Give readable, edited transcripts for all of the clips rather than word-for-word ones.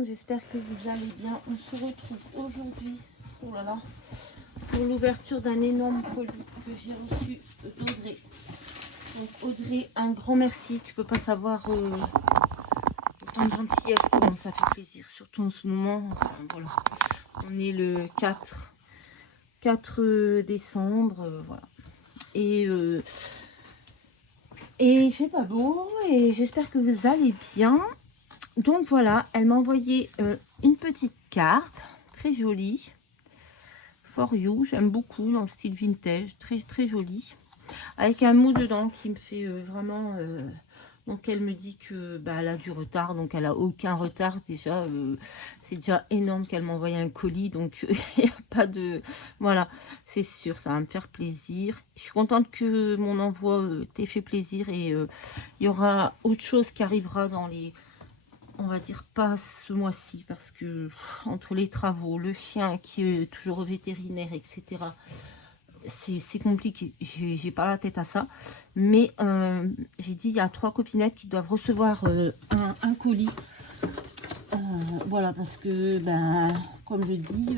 monde, j'espère que vous allez bien. On se retrouve aujourd'hui, oh là là, pour l'ouverture d'un énorme colis que j'ai reçu d'Audrey. Donc Audrey, un grand merci. Tu peux pas savoir autant de gentillesse, comment ça fait plaisir, surtout en ce moment. Enfin, voilà. On est le 4 décembre, voilà. Et il fait pas beau et j'espère que vous allez bien. Donc voilà, elle m'a envoyé une petite carte très jolie. For you, j'aime beaucoup dans le style vintage, très très joli. Avec un mot dedans qui me fait vraiment... donc elle me dit que bah, elle a du retard, donc elle a aucun retard déjà. C'est déjà énorme qu'elle m'a envoyé un colis, donc il n'y a pas de... Voilà, c'est sûr, ça va me faire plaisir. Je suis contente que mon envoi t'ait fait plaisir et il y aura autre chose qui arrivera dans les... On va dire pas ce mois-ci parce que entre les travaux, le chien qui est toujours au vétérinaire, etc. C'est compliqué. J'ai pas la tête à ça. Mais j'ai dit il y a 3 copinettes qui doivent recevoir un colis. Voilà parce que ben comme je dis,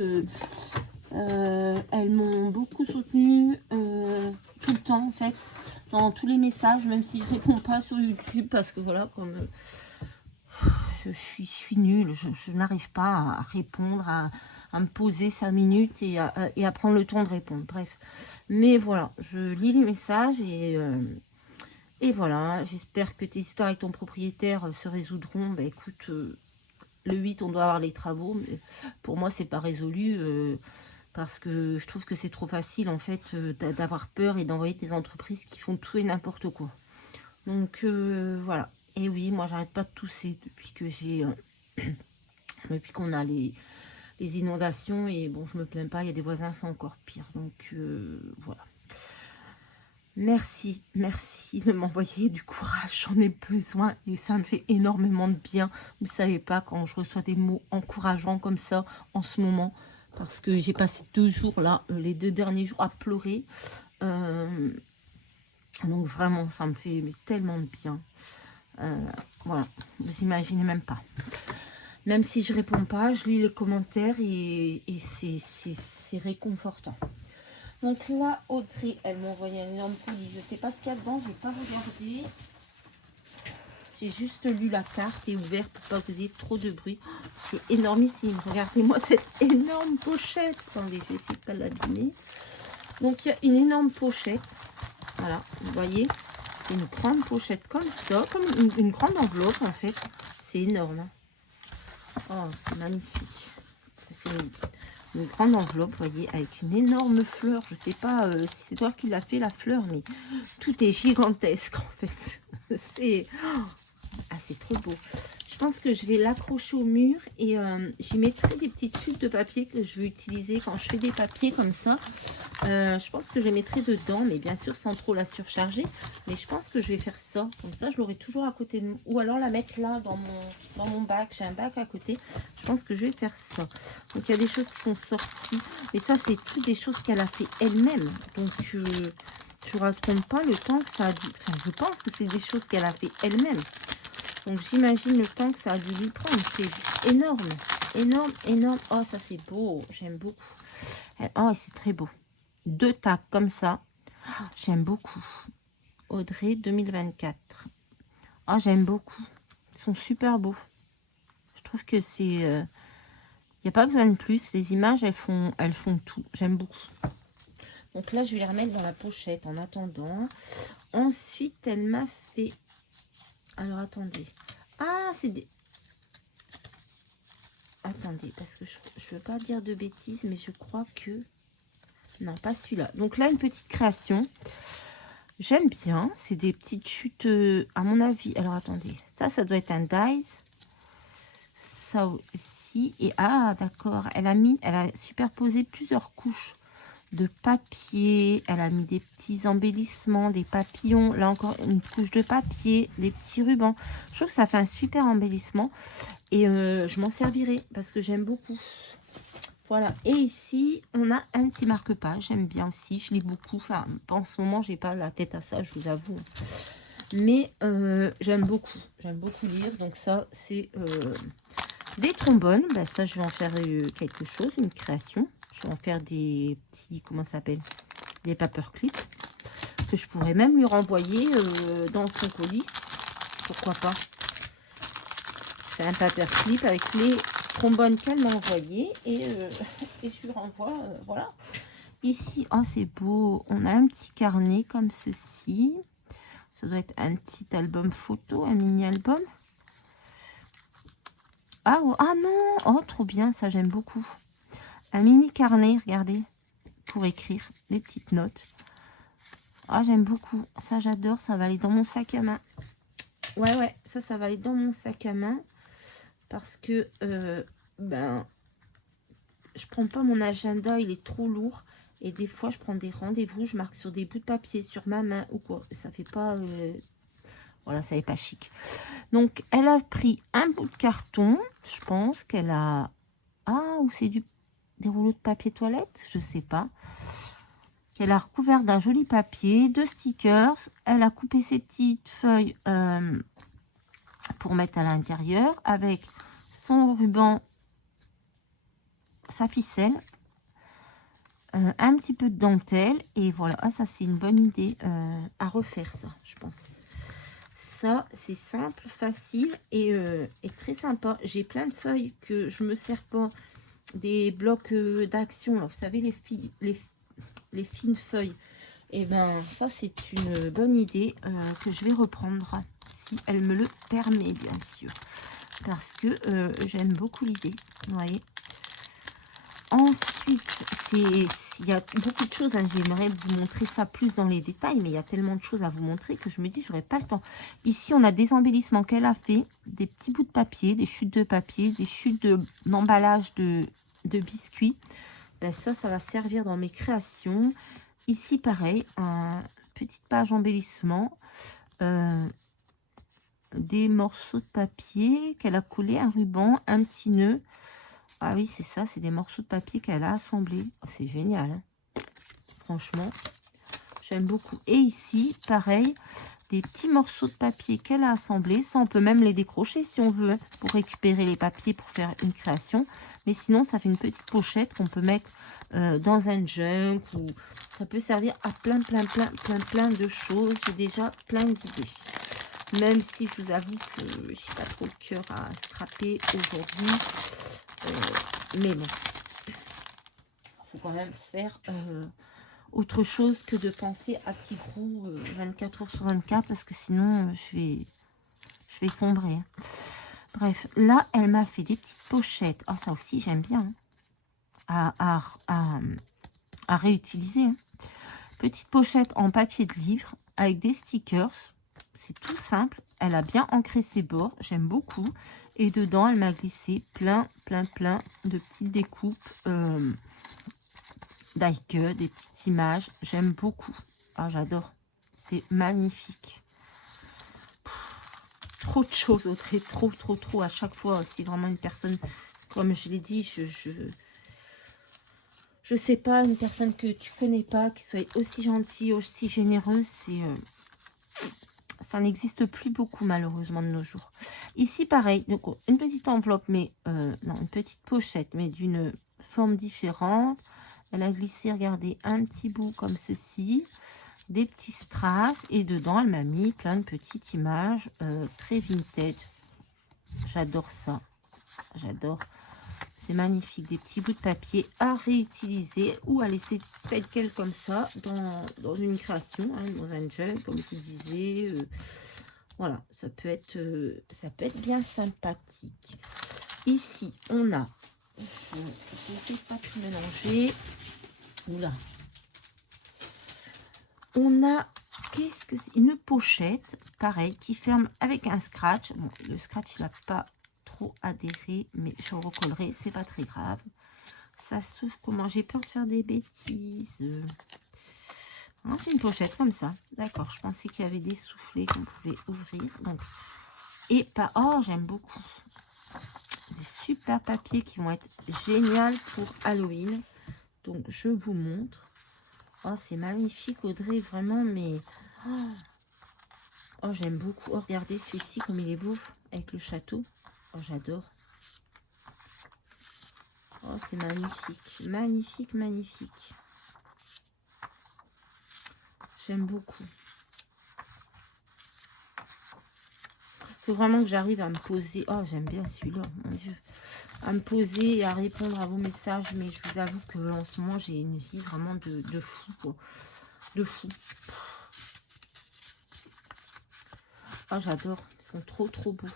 elles m'ont beaucoup soutenue tout le temps en fait dans tous les messages, même si je réponds pas sur YouTube parce que voilà comme je suis nulle, je n'arrive pas à répondre, à me poser 5 minutes et à prendre le temps de répondre. Bref, mais voilà, je lis les messages et voilà, j'espère que tes histoires avec ton propriétaire se résoudront. Bah écoute, le 8, on doit avoir les travaux, mais pour moi, c'est pas résolu parce que je trouve que c'est trop facile en fait d'avoir peur et d'envoyer des entreprises qui font tout et n'importe quoi. Donc voilà. Et oui, moi j'arrête pas de tousser depuis que j'ai depuis qu'on a les inondations et bon je me plains pas, il y a des voisins qui sont encore pires. Donc voilà. Merci de m'envoyer du courage, j'en ai besoin et ça me fait énormément de bien. Vous savez pas quand je reçois des mots encourageants comme ça en ce moment, parce que j'ai passé 2 jours là, les 2 derniers jours à pleurer. Donc vraiment ça me fait tellement de bien. Voilà, vous imaginez même pas. Même si je réponds pas, je lis les commentaires et c'est réconfortant. Donc là, Audrey, elle m'a envoyé un énorme colis. Je sais pas ce qu'il y a dedans, j'ai pas regardé. J'ai juste lu la carte et ouvert pour pas que vous ayez trop de bruit. C'est énormissime. Regardez-moi cette énorme pochette. Attendez, je vais essayer de pas l'abîmer. Donc il y a une énorme pochette. Voilà, vous voyez. C'est une grande pochette comme ça, comme une grande enveloppe en fait. C'est énorme. Hein. Oh, c'est magnifique. Ça fait une grande enveloppe, vous voyez, avec une énorme fleur. Je sais pas si c'est toi qui l'as fait la fleur, mais tout est gigantesque en fait. C'est trop beau. Je pense que je vais l'accrocher au mur et j'y mettrai des petites chutes de papier que je vais utiliser quand je fais des papiers comme ça. Je pense que je les mettrai dedans, mais bien sûr sans trop la surcharger. Mais je pense que je vais faire ça. Comme ça, je l'aurai toujours à côté de moi. Ou alors la mettre là dans mon bac. J'ai un bac à côté. Je pense que je vais faire ça. Donc il y a des choses qui sont sorties. Mais ça, c'est toutes des choses qu'elle a fait elle-même. Donc je ne raconte pas le temps que ça a dû... Enfin, je pense que c'est des choses qu'elle a fait elle-même. Donc j'imagine le temps que ça a dû lui prendre. C'est énorme. Énorme, énorme. Oh, ça c'est beau. J'aime beaucoup. Oh, c'est très beau. 2 tacs comme ça. Oh, j'aime beaucoup. Audrey 2024. Oh, j'aime beaucoup. Ils sont super beaux. Je trouve que c'est... Il n'y a pas besoin de plus. Les images, elles font tout. J'aime beaucoup. Donc là, je vais les remettre dans la pochette en attendant. Ensuite, elle m'a fait... Alors, attendez. Ah, c'est des... Attendez, parce que je ne veux pas dire de bêtises, mais je crois que... Non, pas celui-là. Donc là, une petite création. J'aime bien. C'est des petites chutes, à mon avis. Alors, attendez. Ça doit être un dies. Ça aussi. Et ah, d'accord. Elle a superposé plusieurs couches de papier. Elle a mis des petits embellissements, des papillons. Là encore, une couche de papier, des petits rubans. Je trouve que ça fait un super embellissement. Et je m'en servirai parce que j'aime beaucoup. Voilà. Et ici, on a un petit marque-page. J'aime bien aussi. Je lis beaucoup. Enfin, en ce moment, j'ai pas la tête à ça, je vous avoue. Mais j'aime beaucoup. J'aime beaucoup lire. Donc ça, c'est Des trombones, bah ça je vais en faire quelque chose, une création. Je vais en faire des petits, comment ça s'appelle, des paperclips. Que je pourrais même lui renvoyer dans son colis. Pourquoi pas. Je fais un paperclip avec les trombones qu'elle m'a envoyés et je lui renvoie, voilà. Ici, oh c'est beau, on a un petit carnet comme ceci. Ça doit être un petit album photo, un mini-album. Ah, oh, ah non, oh trop bien, ça j'aime beaucoup. Un mini carnet, regardez, pour écrire des petites notes. Ah j'aime beaucoup, ça j'adore, ça va aller dans mon sac à main. Ouais, ça va aller dans mon sac à main. Parce que, ben, je prends pas mon agenda, il est trop lourd. Et des fois, je prends des rendez-vous, je marque sur des bouts de papier, sur ma main ou quoi. Ça fait pas... voilà, ça n'est pas chic. Donc, elle a pris un bout de carton. Je pense qu'elle a... Ah, ou c'est des rouleaux de papier toilette, je sais pas. Qu'elle a recouvert d'un joli papier, de stickers. Elle a coupé ses petites feuilles pour mettre à l'intérieur avec son ruban, sa ficelle. Un petit peu de dentelle et voilà. Ah, ça c'est une bonne idée à refaire, ça je pense. Ça c'est simple, facile et très sympa. J'ai plein de feuilles que je me sers pas, des blocs d'action, vous savez, les fines feuilles. Et ben ça c'est une bonne idée que je vais reprendre si elle me le permet, bien sûr, parce que j'aime beaucoup l'idée, vous voyez. Ensuite, il y a beaucoup de choses, hein. J'aimerais vous montrer ça plus dans les détails, mais il y a tellement de choses à vous montrer que je me dis, j'aurais pas le temps. Ici, on a des embellissements qu'elle a fait, des petits bouts de papier, des chutes de papier, des chutes d'emballage de biscuits. Ben ça va servir dans mes créations. Ici, pareil, une petite page embellissement, des morceaux de papier qu'elle a collé, un ruban, un petit nœud. Ah oui, c'est ça, c'est des morceaux de papier qu'elle a assemblés. Oh, c'est génial, hein. Franchement, j'aime beaucoup. Et ici, pareil, des petits morceaux de papier qu'elle a assemblés. Ça, on peut même les décrocher si on veut, hein, pour récupérer les papiers pour faire une création. Mais sinon, ça fait une petite pochette qu'on peut mettre dans un junk, ou ça peut servir à plein de choses. J'ai déjà plein d'idées. Même si je vous avoue que je n'ai pas trop le cœur à scraper aujourd'hui. Mais bon, il faut quand même faire autre chose que de penser à Tigrou 24 heures sur 24, parce que sinon je vais sombrer. Bref, là elle m'a fait des petites pochettes. Ah, ça aussi j'aime bien, hein, à réutiliser, hein. Petite pochette en papier de livre avec des stickers. C'est tout simple. Elle a bien ancré ses bords. J'aime beaucoup. Et dedans, elle m'a glissé plein de petites découpes d'Ike, des petites images. J'aime beaucoup. Ah, j'adore. C'est magnifique. Trop de choses, Audrey. Trop. À chaque fois, si vraiment une personne, comme je l'ai dit, je sais pas, une personne que tu connais pas, qui soit aussi gentille, aussi généreuse, ça n'existe plus beaucoup malheureusement de nos jours. Ici pareil, donc une petite enveloppe, mais non, une petite pochette, mais d'une forme différente. Elle a glissé, regardez, un petit bout comme ceci, des petits strass, et dedans elle m'a mis plein de petites images très vintage. J'adore ça, j'adore. C'est magnifique, des petits bouts de papier à réutiliser ou à laisser tel quel comme ça dans une création, hein, dans un junk, comme je vous disais. Voilà, ça peut être bien sympathique. Ici, on a, je vais essayer de pas tout mélanger. Oula. On a, qu'est-ce que c'est? Une pochette, pareil, qui ferme avec un scratch. Bon, le scratch, il n'a pas trop adhéré, mais je recollerai, c'est pas très grave. Ça s'ouvre comment? J'ai peur de faire des bêtises. C'est une pochette comme ça. D'accord, je pensais qu'il y avait des soufflets qu'on pouvait ouvrir. Donc, et pas... Oh, j'aime beaucoup. Des super papiers qui vont être géniaux pour Halloween. Donc, je vous montre. Oh, c'est magnifique, Audrey, vraiment, mais... Oh, j'aime beaucoup. Oh, regardez celui-ci, comme il est beau, avec le château. Oh, j'adore. Oh, c'est magnifique. Magnifique, magnifique. J'aime beaucoup. Il faut vraiment que j'arrive à me poser. Oh, j'aime bien celui-là, mon Dieu. À me poser et à répondre à vos messages. Mais je vous avoue que en ce moment, j'ai une vie vraiment de fou, quoi. De fou. Oh, j'adore. Ils sont trop, trop beaux.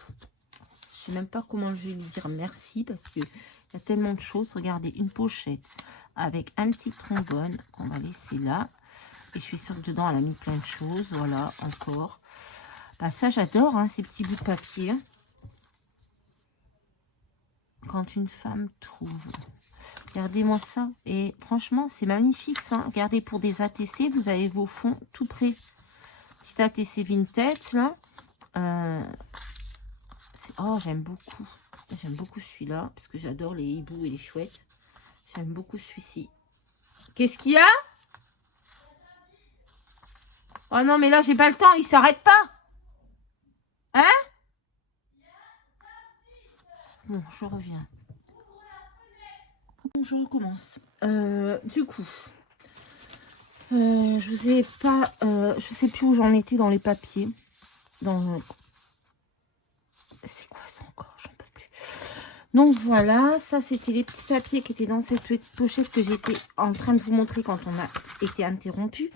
Je sais même pas comment je vais lui dire merci parce qu'il y a tellement de choses. Regardez, une pochette avec un petit trombone qu'on va laisser là. Et je suis sûre que dedans, elle a mis plein de choses. Voilà, encore. Bah, ça, j'adore, hein, ces petits bouts de papier. Quand une femme trouve. Regardez-moi ça. Et franchement, c'est magnifique, ça. Regardez, pour des ATC, vous avez vos fonds tout près. Petit ATC vintage, là. Oh, j'aime beaucoup. J'aime beaucoup celui-là, parce que j'adore les hiboux et les chouettes. J'aime beaucoup celui-ci. Qu'est-ce qu'il y a? Oh non, mais là, j'ai pas le temps. Il s'arrête pas. Hein? Bon, je reviens. Bon, je recommence. Du coup, je vous ai pas... je sais plus où j'en étais dans les papiers. C'est quoi ça encore? J'en peux plus. Donc voilà, ça c'était les petits papiers qui étaient dans cette petite pochette que j'étais en train de vous montrer quand on a été interrompu.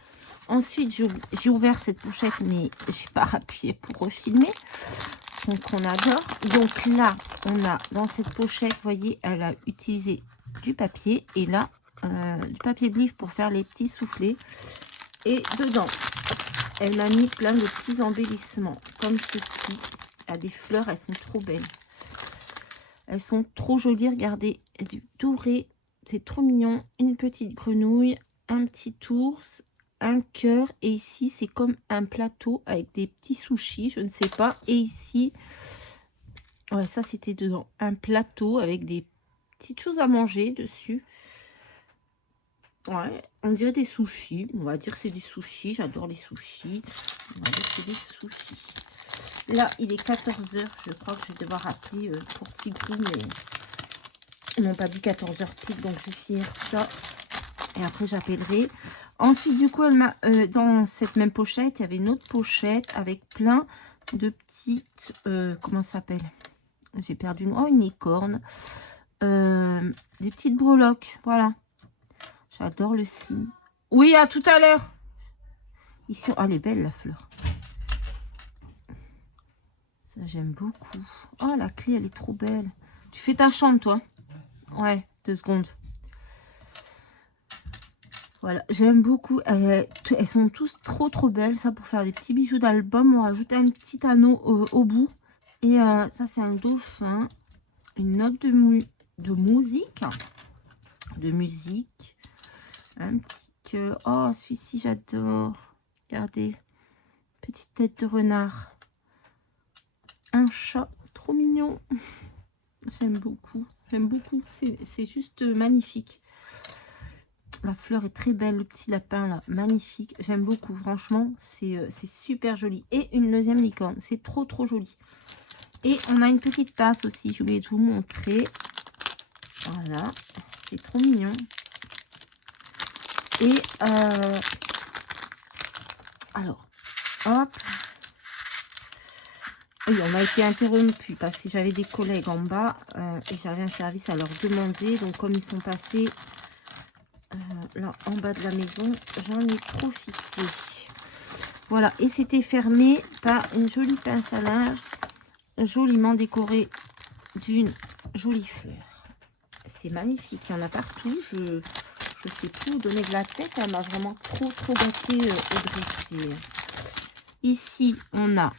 Ensuite, j'ai ouvert cette pochette, mais j'ai pas appuyé pour refilmer. Donc on adore. Donc là, on a dans cette pochette, vous voyez, elle a utilisé du papier. Et là, du papier de livre pour faire les petits soufflets. Et dedans, elle m'a mis plein de petits embellissements, comme ceci. Il y a des fleurs, elles sont trop belles. Elles sont trop jolies, regardez. Du doré, c'est trop mignon. Une petite grenouille, un petit ours, un cœur. Et ici, c'est comme un plateau avec des petits sushis, je ne sais pas. Et ici, ouais, ça c'était dedans. Un plateau avec des petites choses à manger dessus. Ouais, on dirait des sushis. On va dire que c'est des sushis. J'adore les sushis. On va dire que c'est des sushis. Là, il est 14 h. Je crois que je vais devoir appeler pour Tigrou, mais ils m'ont pas dit 14 h pile. Donc, je vais finir ça. Et après, j'appellerai. Ensuite, du coup, elle m'a dans cette même pochette, il y avait une autre pochette avec plein de petites... comment ça s'appelle? J'ai perdu une... Oh, une licorne. Des petites breloques. Voilà. J'adore le signe. Oui, à tout à l'heure. Ici, oh, elle est belle, la fleur. Ça, j'aime beaucoup. Oh, la clé, elle est trop belle. Tu fais ta chambre, toi? Ouais, 2 secondes. Voilà, j'aime beaucoup. Elles sont tous trop, trop belles. Ça, pour faire des petits bijoux d'album, on rajoute un petit anneau au bout. Et ça, c'est un dauphin. Une note de musique. De musique. Un petit cœur. Oh, celui-ci, j'adore. Regardez. Petite tête de renard. Un chat. Trop mignon. J'aime beaucoup. J'aime beaucoup. C'est juste magnifique. La fleur est très belle. Le petit lapin, là. Magnifique. J'aime beaucoup. Franchement, c'est super joli. Et une deuxième licorne. C'est trop, trop joli. Et on a une petite tasse aussi. Je vais vous montrer. Voilà. C'est trop mignon. Et alors, hop. Oui, on a été interrompu parce que j'avais des collègues en bas et j'avais un service à leur demander. Donc, comme ils sont passés là en bas de la maison, j'en ai profité. Voilà, et c'était fermé par une jolie pince à linge, joliment décorée d'une jolie fleur. C'est magnifique, il y en a partout. Je sais plus où donner de la tête. Elle m'a vraiment trop, trop gâté Audrey. Ici, on a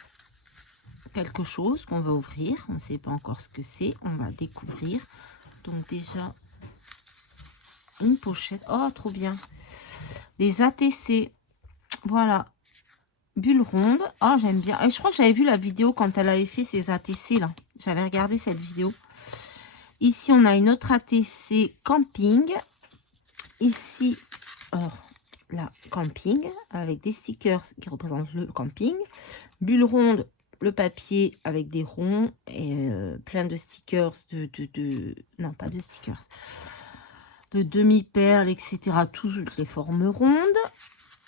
quelque chose qu'on va ouvrir. On ne sait pas encore ce que c'est. On va découvrir. Donc déjà, une pochette. Oh, trop bien. Les ATC. Voilà. Bulle ronde. Oh, j'aime bien. Et je crois que j'avais vu la vidéo quand elle avait fait ses ATC là. J'avais regardé cette vidéo. Ici, on a une autre ATC camping. Ici, or, la camping avec des stickers qui représentent le camping. Bulle ronde le papier avec des ronds et plein de stickers, non pas de stickers, de demi-perles, etc. Toutes les formes rondes.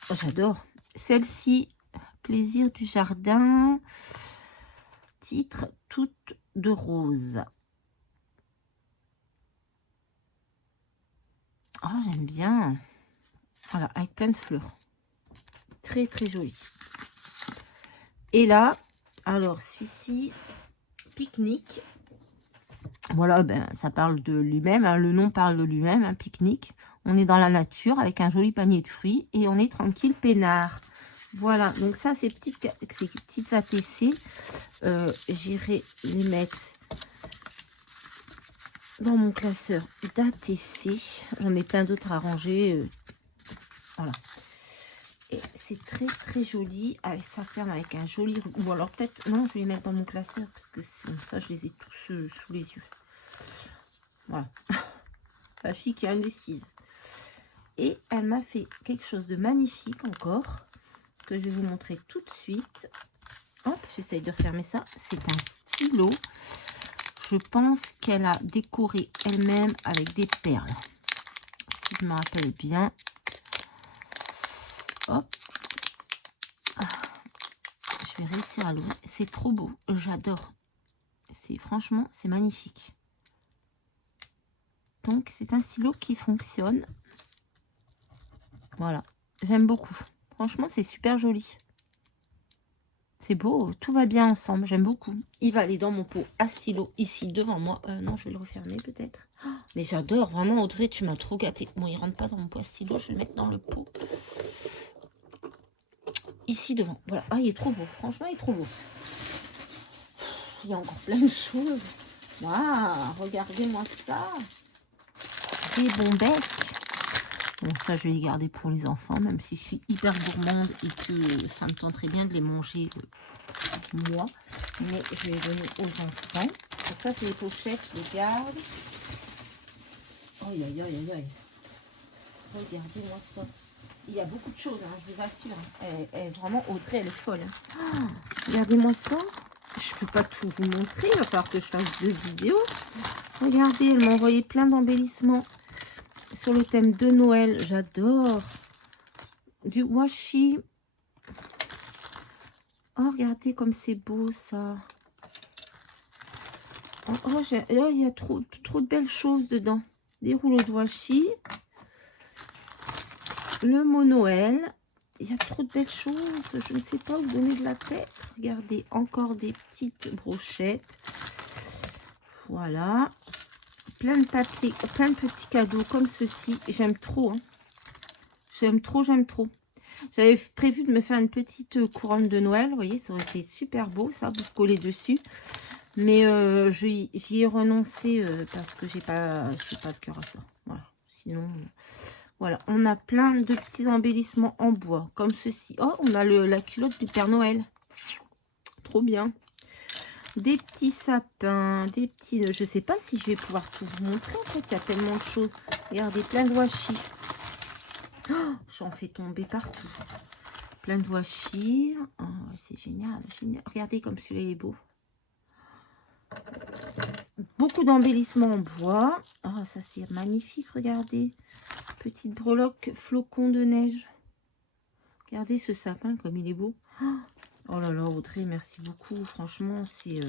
Oh, j'adore. Celle-ci, Plaisir du jardin, titre toute de rose. Oh, j'aime bien. Voilà, avec plein de fleurs. Très, très joli. Et là, alors, celui-ci, pique-nique. Voilà, ben, ça parle de lui-même. Hein, le nom parle de lui-même, hein, pique-nique. On est dans la nature avec un joli panier de fruits et on est tranquille, peinard. Voilà, donc ça, ces petites ATC, j'irai les mettre dans mon classeur d'ATC. J'en ai plein d'autres à ranger. Voilà. Et c'est très très joli. Avec, ça ferme avec un joli... Ou alors peut-être... Non, je vais les mettre dans mon classeur parce que ça, je les ai tous sous les yeux. Voilà. La fille qui est indécise. Et elle m'a fait quelque chose de magnifique encore, que je vais vous montrer tout de suite. Hop, j'essaye de refermer ça. C'est un stylo. Je pense qu'elle a décoré elle-même avec des perles. Si je me rappelle bien. Hop. Je vais réussir à l'ouvrir. C'est trop beau. J'adore. Franchement, c'est magnifique. Donc, c'est un stylo qui fonctionne. Voilà. J'aime beaucoup. Franchement, c'est super joli. C'est beau. Tout va bien ensemble. J'aime beaucoup. Il va aller dans mon pot à stylo ici devant moi. Non, je vais le refermer peut-être. Oh, mais j'adore. Vraiment, Audrey, tu m'as trop gâté. Bon, il rentre pas dans mon pot à stylo. Je vais le mettre dans le pot. Ici devant. Voilà. Ah, il est trop beau. Franchement, il est trop beau. Il y a encore plein de choses. Waouh, regardez-moi ça. Des bonbecs. Bon, ça, je vais les garder pour les enfants, même si je suis hyper gourmande et que ça me tenterait bien de les manger moi. Mais je vais les donner aux enfants. Et ça, c'est les pochettes, je les garde. Aïe, aïe, aïe, aïe, aïe. Regardez-moi ça. Il y a beaucoup de choses, hein, je vous assure. Vraiment, Audrey, elle est folle. Hein. Oh, regardez-moi ça. Je ne peux pas tout vous montrer. Il va falloir que je fasse 2 vidéos. Regardez, elle m'a envoyé plein d'embellissements sur le thème de Noël. J'adore. Du washi. Oh, regardez comme c'est beau, ça. Oh, il y a trop de belles choses dedans. Des rouleaux de washi. Le mot Noël. Il y a trop de belles choses. Je ne sais pas où donner de la tête. Regardez, encore des petites brochettes. Voilà. Plein de papier, plein de petits cadeaux comme ceci. J'aime trop. Hein. J'aime trop, j'aime trop. J'avais prévu de me faire une petite couronne de Noël. Vous voyez, ça aurait été super beau, ça, pour coller dessus. Mais j'y ai renoncé parce que j'ai pas de cœur à ça. Voilà. Sinon... Voilà, on a plein de petits embellissements en bois, comme ceci. Oh, on a la culotte du Père Noël. Trop bien. Des petits sapins, des petits... Je sais pas si je vais pouvoir tout vous montrer, en fait. Il y a tellement de choses. Regardez, plein de washi. Oh, j'en fais tomber partout. Plein de washi. Oh, c'est génial, génial. Regardez comme celui-là est beau. Beaucoup d'embellissements en bois. Oh, ça, c'est magnifique, regardez. Petite breloque flocon de neige. Regardez ce sapin comme il est beau. Oh là là, Audrey, merci beaucoup. Franchement, c'est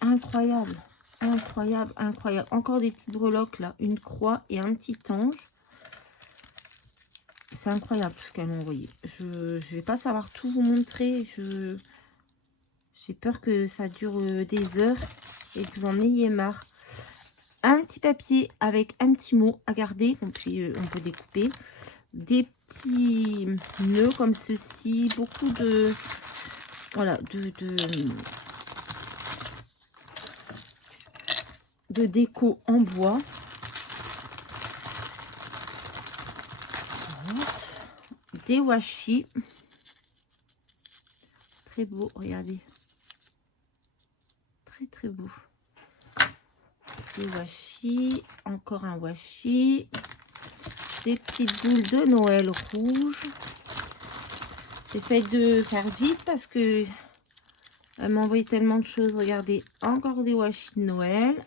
incroyable. Incroyable, incroyable. Encore des petites breloques là. Une croix et un petit ange. C'est incroyable tout ce qu'elle m'a envoyé. Je ne vais pas savoir tout vous montrer. J'ai peur que ça dure des heures et que vous en ayez marre. Un petit papier avec un petit mot à garder qu'on peut découper. Des petits nœuds comme ceci. Beaucoup de... Voilà, de déco en bois. Des washi. Très beau, regardez. Très très beau. Des washi. Encore un washi. Des petites boules de Noël rouge. J'essaye de faire vite parce que elle m'a envoyé tellement de choses. Regardez, encore des washi de Noël.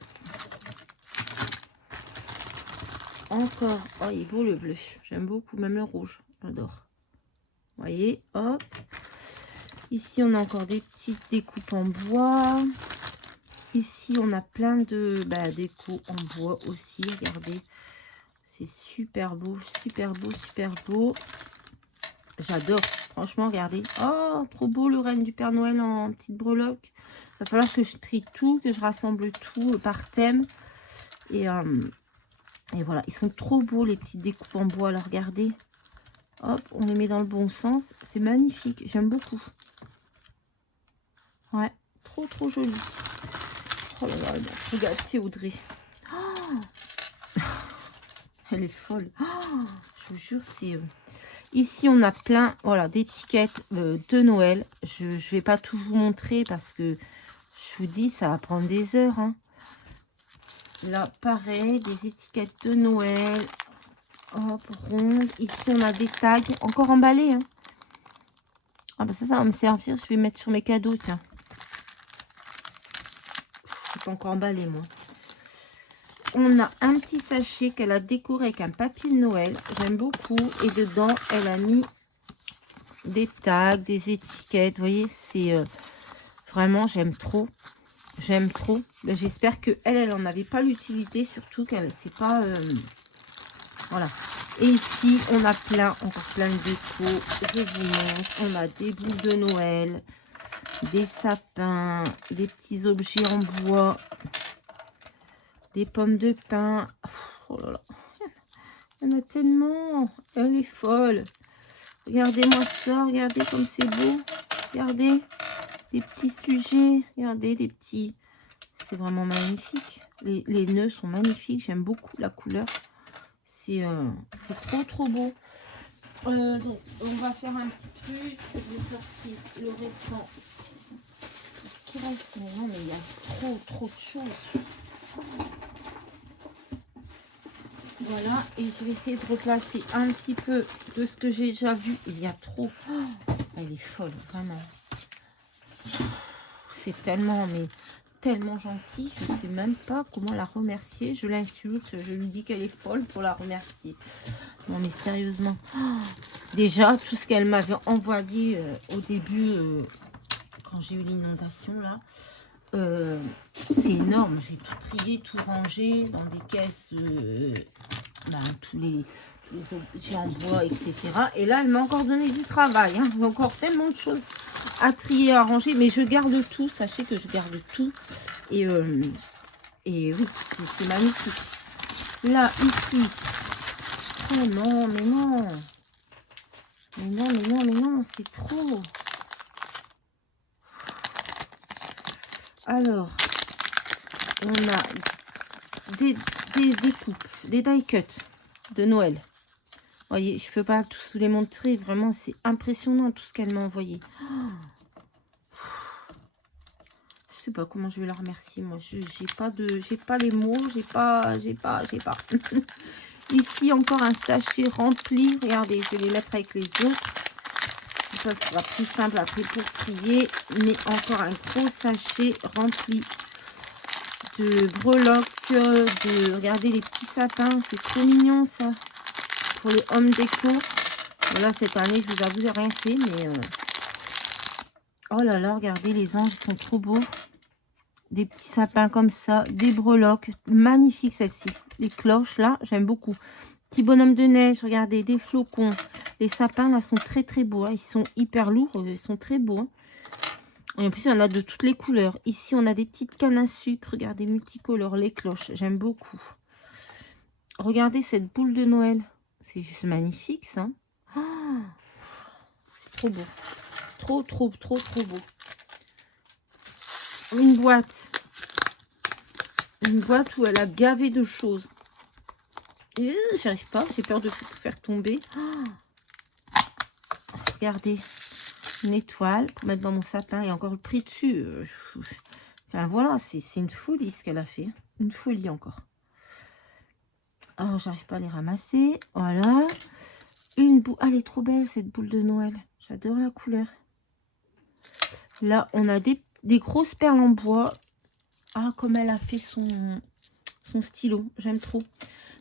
Encore. Oh, il est beau le bleu. J'aime beaucoup, même le rouge. J'adore. Vous voyez, hop. Ici, on a encore des petites découpes en bois. Ici, on a plein de déco en bois aussi. Regardez. C'est super beau, super beau, super beau. J'adore. Franchement, regardez. Oh, trop beau le renne du Père Noël en petite breloque. Il va falloir que je trie tout, que je rassemble tout par thème. Et voilà, ils sont trop beaux les petites découpes en bois. Alors regardez, hop, on les met dans le bon sens. C'est magnifique, j'aime beaucoup. Ouais, trop joli. Oh là là, regardez Audrey. Oh, elle est folle. Oh, je vous jure, c'est... Ici, on a plein, voilà, d'étiquettes de Noël. Je ne vais pas tout vous montrer parce que je vous dis, ça va prendre des heures. Hein. Là, pareil, des étiquettes de Noël. Hop, ronde. Ici, on a des tags encore emballés. Hein. Ah, bah ça va me servir. Je vais mettre sur mes cadeaux, tiens. Je ne pas encore emballé, moi. On a un petit sachet qu'elle a décoré avec un papier de Noël. J'aime beaucoup. Et dedans, elle a mis des tags, des étiquettes. Vous voyez, c'est vraiment, j'aime trop. J'aime trop. J'espère que elle en avait pas l'utilité. Surtout qu'elle, c'est pas... voilà. Et ici, on a encore plein de déco. Je vous montre. On a des boules de Noël, des sapins, des petits objets en bois, des pommes de pin. Oh là là. Il y en a tellement. Elle est folle. Regardez-moi ça. Regardez comme c'est beau. Regardez. Des petits sujets. Regardez, des petits. C'est vraiment magnifique. Les nœuds sont magnifiques. J'aime beaucoup la couleur. C'est trop beau. Donc, on va faire un petit truc. Je vais sortir le restant. Ce qui reste. Mais non, mais il y a trop de choses. Voilà. Et je vais essayer de replacer un petit peu de ce que j'ai déjà vu. Il y a trop. Oh, elle est folle, vraiment. C'est tellement, mais tellement gentil. Je ne sais même pas comment la remercier. Je l'insulte. Je lui dis qu'elle est folle pour la remercier. Non, mais sérieusement. Oh, déjà, tout ce qu'elle m'avait envoyé au début, quand j'ai eu l'inondation, là, c'est énorme. J'ai tout trié, tout rangé dans des caisses, tous les objets en bois, etc. Et là, elle m'a encore donné du travail. Hein. Il y a encore tellement de choses à trier, à ranger. Mais je garde tout. Sachez que je garde tout. Et oui, c'est magnifique. Là, ici. Oh non, mais non. Mais non, c'est trop. Alors, on a des coupes, des die cuts de Noël. Vous voyez, je peux pas tous les montrer. Vraiment, c'est impressionnant tout ce qu'elle m'a envoyé. Je sais pas comment je vais la remercier. Moi, j'ai pas les mots. J'ai pas. Ici, encore un sachet rempli. Regardez, je vais les mettre avec les autres. Ça sera plus simple après pour trier. Mais encore un gros sachet rempli de breloques. Regardez les petits sapins. C'est trop mignon, ça. Pour les hommes déco. Voilà, cette année, je vous avoue, j'ai rien fait. Mais oh là là, regardez, les anges, ils sont trop beaux. Des petits sapins comme ça. Des breloques. Magnifiques, celles-ci. Les cloches, là, j'aime beaucoup. Petit bonhomme de neige, regardez, des flocons. Les sapins, là, sont très beaux. Hein. Ils sont hyper lourds, ils sont très beaux. Hein. Et en plus, il y en a de toutes les couleurs. Ici, on a des petites cannes à sucre. Regardez, multicolores, les cloches. J'aime beaucoup. Regardez cette boule de Noël. C'est juste magnifique, ça. Oh, c'est trop beau. Trop beau. Une boîte. Une boîte où elle a gavé de choses. J'arrive pas, j'ai peur de tout faire tomber. Oh, regardez, une étoile pour mettre dans mon sapin. Il y a encore le prix dessus. Enfin voilà, c'est une folie ce qu'elle a fait. Une folie encore. Oh, j'arrive pas à les ramasser. Voilà. Une boule. Ah, elle est trop belle cette boule de Noël. J'adore la couleur. Là, on a des grosses perles en bois. Ah, comme elle a fait son stylo. J'aime trop.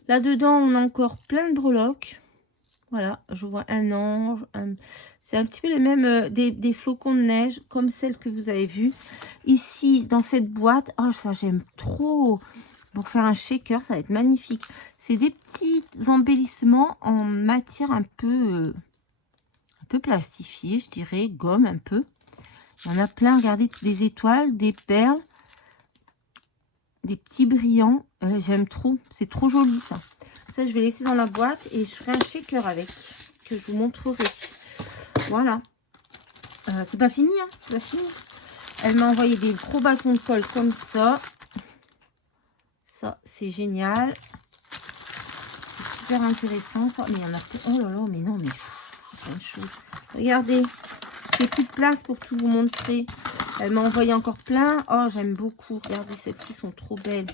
Là-dedans, on a encore plein de breloques. Voilà, je vois un ange. C'est un petit peu les mêmes, des flocons de neige, comme celles que vous avez vues. Ici, dans cette boîte, oh, ça j'aime trop. Pour faire un shaker, ça va être magnifique. C'est des petits embellissements en matière un peu plastifiée, je dirais, gomme un peu. Il y en a plein, regardez, des étoiles, des perles, des petits brillants. J'aime trop, c'est trop joli ça. Ça, je vais laisser dans la boîte et je ferai un shaker avec, que je vous montrerai. Voilà. C'est pas fini, hein, c'est pas fini. Elle m'a envoyé des gros bâtons de colle comme ça. Ça, c'est génial. C'est super intéressant, ça. Mais il y en a... Oh là là, mais non, mais... plein de choses. Regardez. J'ai plus de place pour tout vous montrer. Elle m'a envoyé encore plein. Oh, j'aime beaucoup. Regardez, celles-ci sont trop belles.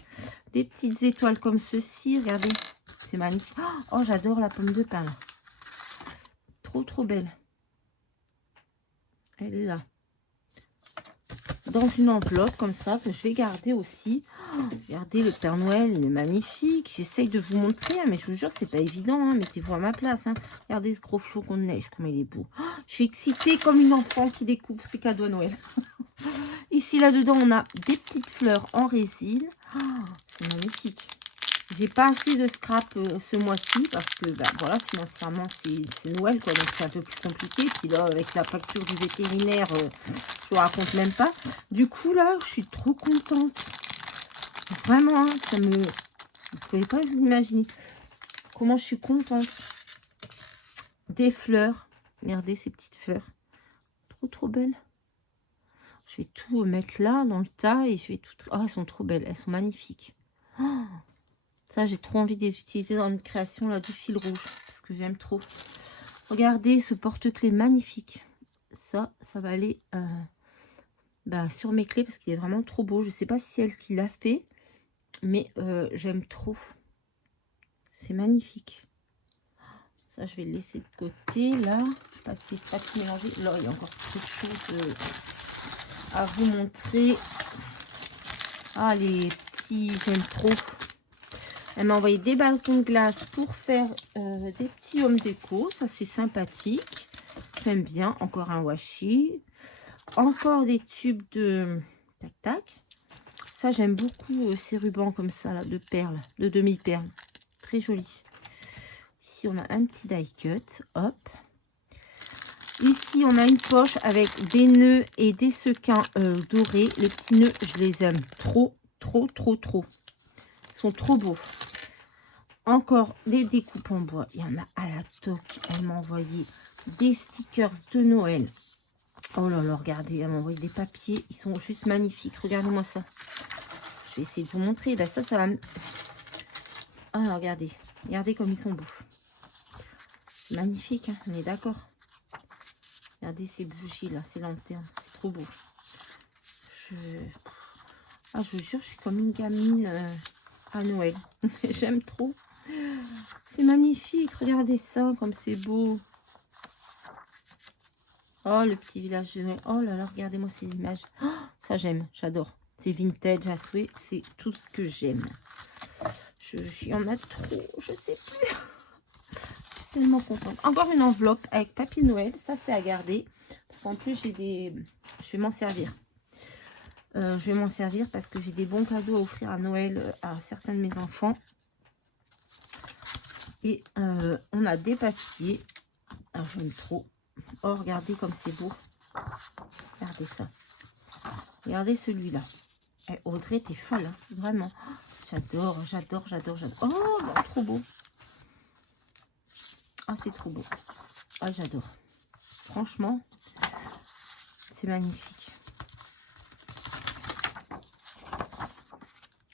Des petites étoiles comme ceci. Regardez. C'est magnifique. Oh, j'adore la pomme de pin. Là. Trop, trop belle. Elle est là. Dans une enveloppe comme ça que je vais garder aussi. Oh, regardez, le Père Noël, il est magnifique. J'essaye de vous montrer, hein, mais je vous jure, c'est pas évident. Hein. Mettez-vous à ma place. Hein. Regardez ce gros flocon de neige, comme il est beau. Oh, je suis excitée comme une enfant qui découvre ses cadeaux à Noël. Ici, là-dedans, on a des petites fleurs en résine. Oh, c'est magnifique. J'ai pas acheté de scrap ce mois-ci parce que, bah, voilà, financièrement, c'est Noël, quoi. Donc, c'est un peu plus compliqué. Puis là, avec la facture du vétérinaire, je vous raconte même pas. Du coup, là, je suis trop contente. Vraiment, hein, ça me... Vous pouvez pas vous imaginer comment je suis contente. Des fleurs. Regardez ces petites fleurs. Trop, trop belles. Je vais tout mettre là, dans le tas, et je vais tout... Oh, elles sont trop belles. Elles sont magnifiques. Oh, ça, j'ai trop envie de les utiliser dans une création là, du fil rouge. Parce que j'aime trop. Regardez ce porte-clés magnifique. Ça va aller sur mes clés parce qu'il est vraiment trop beau. Je sais pas si c'est elle qui l'a fait. Mais j'aime trop. C'est magnifique. Ça, je vais le laisser de côté. Là, je sais pas si c'est pas tout mélangé. Là, il y a encore quelque chose à vous montrer. Ah, les petits, j'aime trop. Elle m'a envoyé des bâtons de glace pour faire des petits hommes déco. Ça, c'est sympathique. J'aime bien. Encore un washi. Encore des tubes de tac-tac. Ça, j'aime beaucoup ces rubans comme ça, là, de perles, de demi-perles. Très joli. Ici, on a un petit die cut. Hop. Ici, on a une poche avec des nœuds et des sequins dorés. Les petits nœuds, je les aime trop, trop, trop, trop. Ils sont trop beaux. Encore des découpes en bois. Il y en a à la toque. Elle m'a envoyé des stickers de Noël. Oh là là, regardez. Elle m'a envoyé des papiers. Ils sont juste magnifiques. Regardez-moi ça. Je vais essayer de vous montrer. Ben ça va... Ah, regardez. Regardez comme ils sont beaux. C'est magnifique, hein, on est d'accord. Regardez ces bougies là, ces lanternes. C'est trop beau. Ah, je vous jure, je suis comme une gamine à Noël. J'aime trop. C'est magnifique. Regardez ça, comme c'est beau. Oh, le petit village de Noël. Oh là là, regardez-moi ces images. Oh, ça, j'aime. J'adore. C'est vintage à souhait. C'est tout ce que j'aime. Il y en a trop. Je sais plus. Tellement contente. Encore une enveloppe avec papier Noël. Ça, c'est à garder. Parce qu'en plus, j'ai des... Je vais m'en servir. Je vais m'en servir parce que j'ai des bons cadeaux à offrir à Noël à certains de mes enfants. Et on a des papiers. Ah, j'aime trop. Oh, regardez comme c'est beau. Regardez ça. Regardez celui-là. Eh, Audrey, t'es folle, hein, vraiment. J'adore, j'adore, j'adore, j'adore. Oh, bon, trop beau. Ah, c'est trop beau. Ah, j'adore. Franchement, c'est magnifique.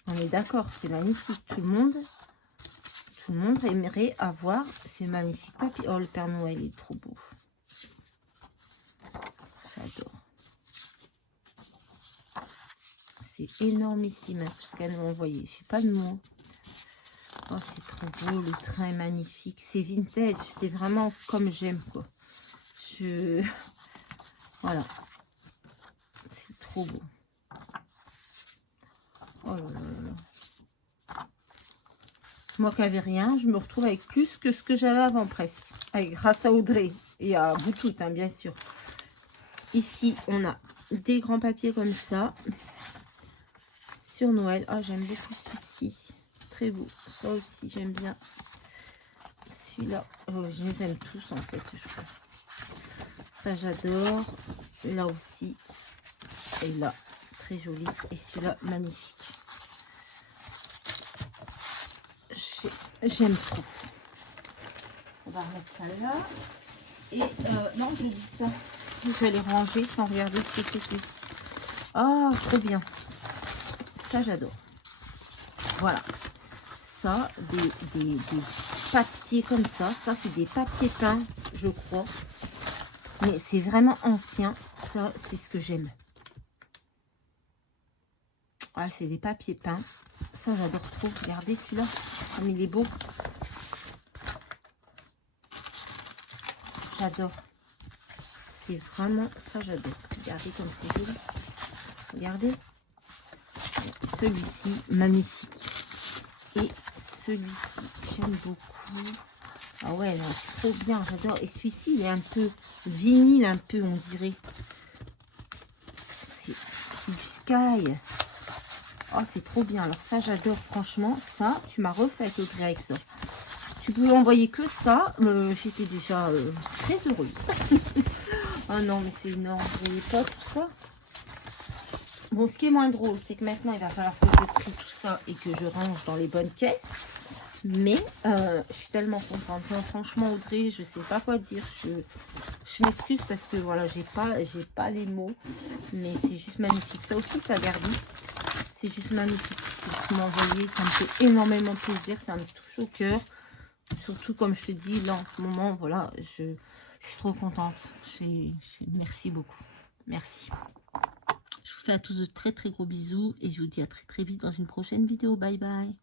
On est d'accord, c'est magnifique. Tout le monde aimerait avoir ces magnifiques papiers. Oh, le Père Noël est trop beau. J'adore. C'est énormissime, tout ce qu'elle m'a envoyé. Je sais pas de mots. Oh, c'est trop beau. Le train est magnifique. C'est vintage. C'est vraiment comme j'aime, quoi. Voilà. C'est trop beau. Oh là là là là. Moi qui n'avais rien, je me retrouve avec plus que ce que j'avais avant presque. Grâce à Audrey et à vous toutes, hein, bien sûr. Ici, on a des grands papiers comme ça. Sur Noël. Ah, j'aime beaucoup celui-ci. Très beau. Ça aussi, j'aime bien. Celui-là. Oh, je les aime tous, en fait, je crois. Ça, j'adore. Là aussi. Et là, très joli. Et celui-là, magnifique. J'aime trop. On va remettre ça là. Et non, je dis ça. Je vais les ranger sans regarder ce que c'était. Ah, trop bien. Ça, j'adore. Voilà. Ça, des papiers comme ça. Ça, c'est des papiers peints, je crois. Mais c'est vraiment ancien. Ça, c'est ce que j'aime. Ah, c'est des papiers peints. Ça, j'adore trop. Regardez celui-là. Comme il est beau. J'adore. C'est vraiment ça, j'adore. Regardez comme c'est joli. Regardez. Celui-ci, magnifique. Et celui-ci, j'aime beaucoup. Ah ouais, c'est trop bien, j'adore. Et celui-ci, il est un peu vinyle, un peu, on dirait. C'est du sky. Oh, c'est trop bien. Alors ça, j'adore, franchement. Ça, tu m'as refait, Audrey, avec ça. Tu peux envoyer que ça. J'étais déjà très heureuse. Oh non, mais c'est énorme. Vous voyez pas tout ça? Bon, ce qui est moins drôle, c'est que maintenant, il va falloir que je trie tout ça et que je range dans les bonnes caisses. Mais je suis tellement contente. Non, franchement, Audrey, je sais pas quoi dire. Je m'excuse parce que voilà, j'ai pas les mots. Mais c'est juste magnifique. Ça aussi, ça garde. C'est juste magnifique. Ce que tu m'as envoyé, ça me fait énormément plaisir. Ça me touche au cœur. Surtout, comme je te dis, là, en ce moment, voilà, je suis trop contente. Merci beaucoup. Merci. Je vous fais à tous de très très gros bisous et je vous dis à très très vite dans une prochaine vidéo. Bye bye.